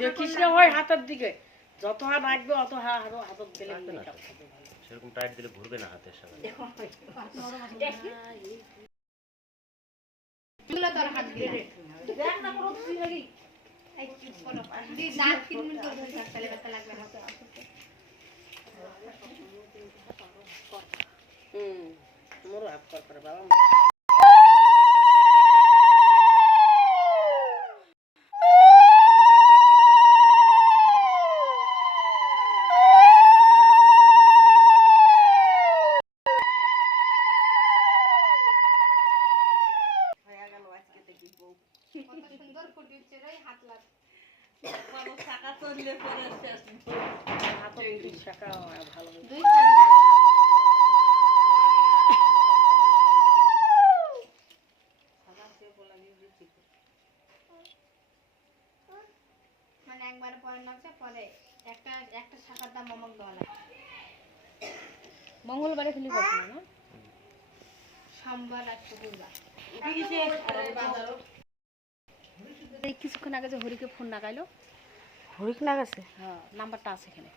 দেখিস না হয় হাতের দিকে যত হাত রাখবে অত আরো হাতত গেলে সেরকম টাইট দিলে ঘুরবে না হাতের সামনে মোর হাত করে বাবা সুন্দর ফুটি উঠছে রে হাত লাগ শাখা চললে পরে হাতে শাখা ভালো দুই মানে একবার পরে লাগছে পরে একটা একটা শাখার দাম অমক দেওয়া লাগে মঙ্গলবারে খুলি বসে না সোমবার আর শুক্রবার এই কিছুক্ষণ আগে যে হরিকে ফোন লাগাইলো হরিক না গেছে হ্যাঁ নাম্বারটা আছে এখানে